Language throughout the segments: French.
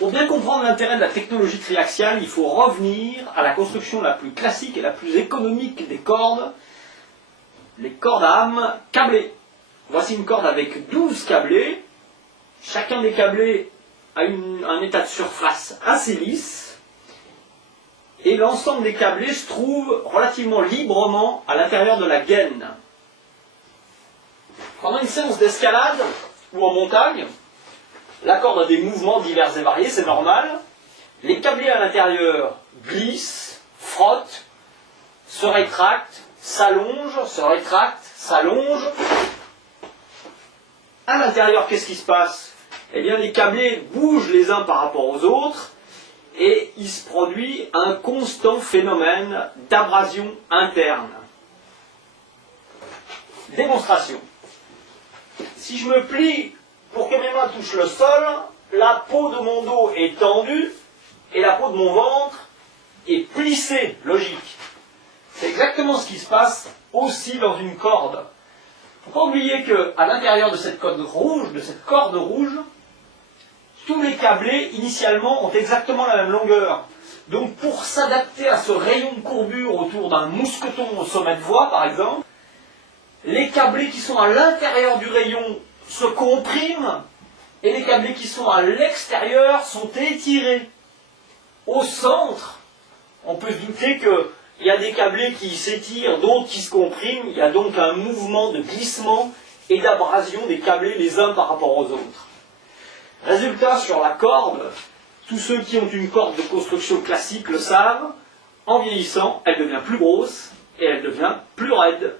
Pour bien comprendre l'intérêt de la technologie triaxiale, il faut revenir à la construction la plus classique et la plus économique des cordes, les cordes à âme câblées. Voici une corde avec 12 câblés. Chacun des câblés a un état de surface assez lisse. Et l'ensemble des câblés se trouve relativement librement à l'intérieur de la gaine. Pendant une séance d'escalade ou en montagne, la corde a des mouvements divers et variés, c'est normal. Les câblés à l'intérieur glissent, frottent, se rétractent, s'allongent, se rétractent, s'allongent. À l'intérieur, qu'est-ce qui se passe? Eh bien, les câblés bougent les uns par rapport aux autres et il se produit un constant phénomène d'abrasion interne. Démonstration. Si je me plie pour que mes mains touchent le sol, la peau de mon dos est tendue et la peau de mon ventre est plissée, logique. C'est exactement ce qui se passe aussi dans une corde. Il ne faut pas oublier qu'à l'intérieur de cette corde rouge, tous les câblés initialement ont exactement la même longueur. Donc pour s'adapter à ce rayon de courbure autour d'un mousqueton au sommet de voie par exemple, les câblés qui sont à l'intérieur du rayon se compriment et les câblés qui sont à l'extérieur sont étirés. Au centre, on peut se douter qu'il y a des câblés qui s'étirent, d'autres qui se compriment, il y a donc un mouvement de glissement et d'abrasion des câblés les uns par rapport aux autres. Résultat, sur la corde, tous ceux qui ont une corde de construction classique le savent, en vieillissant, elle devient plus grosse et elle devient plus raide.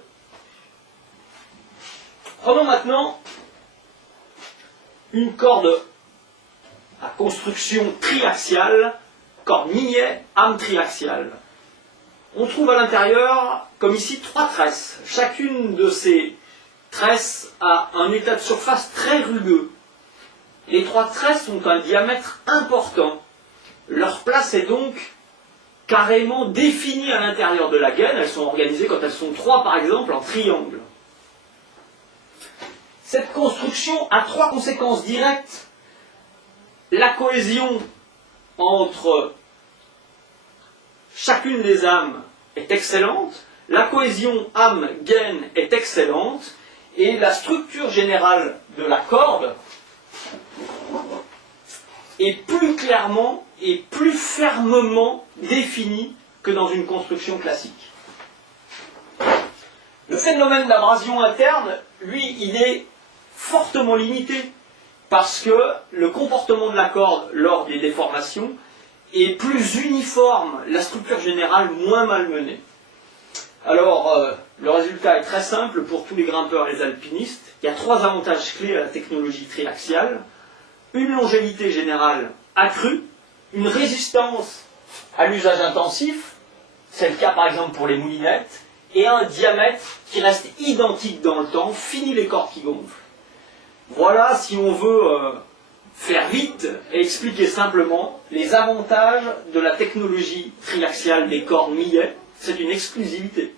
Prenons maintenant une corde à construction triaxiale, corde Millet, âme triaxiale. On trouve à l'intérieur, comme ici, 3 tresses. Chacune de ces tresses a un état de surface très rugueux. Les 3 tresses ont un diamètre important. Leur place est donc carrément définie à l'intérieur de la gaine. Elles sont organisées, quand elles sont 3 par exemple, en triangle. Cette construction a 3 conséquences directes. La cohésion entre chacune des âmes est excellente, la cohésion âme-gaine est excellente, et la structure générale de la corde est plus clairement et plus fermement définie que dans une construction classique. Le phénomène d'abrasion interne, lui, il est fortement limité, parce que le comportement de la corde lors des déformations est plus uniforme, la structure générale moins malmenée. Alors, le résultat est très simple pour tous les grimpeurs et les alpinistes. Il y a 3 avantages clés à la technologie triaxiale. Une longévité générale accrue, une résistance à l'usage intensif, c'est le cas par exemple pour les moulinettes, et un diamètre qui reste identique dans le temps, fini les cordes qui gonflent. Voilà, si on veut faire vite et expliquer simplement les avantages de la technologie triaxiale des cordes Millet. C'est une exclusivité.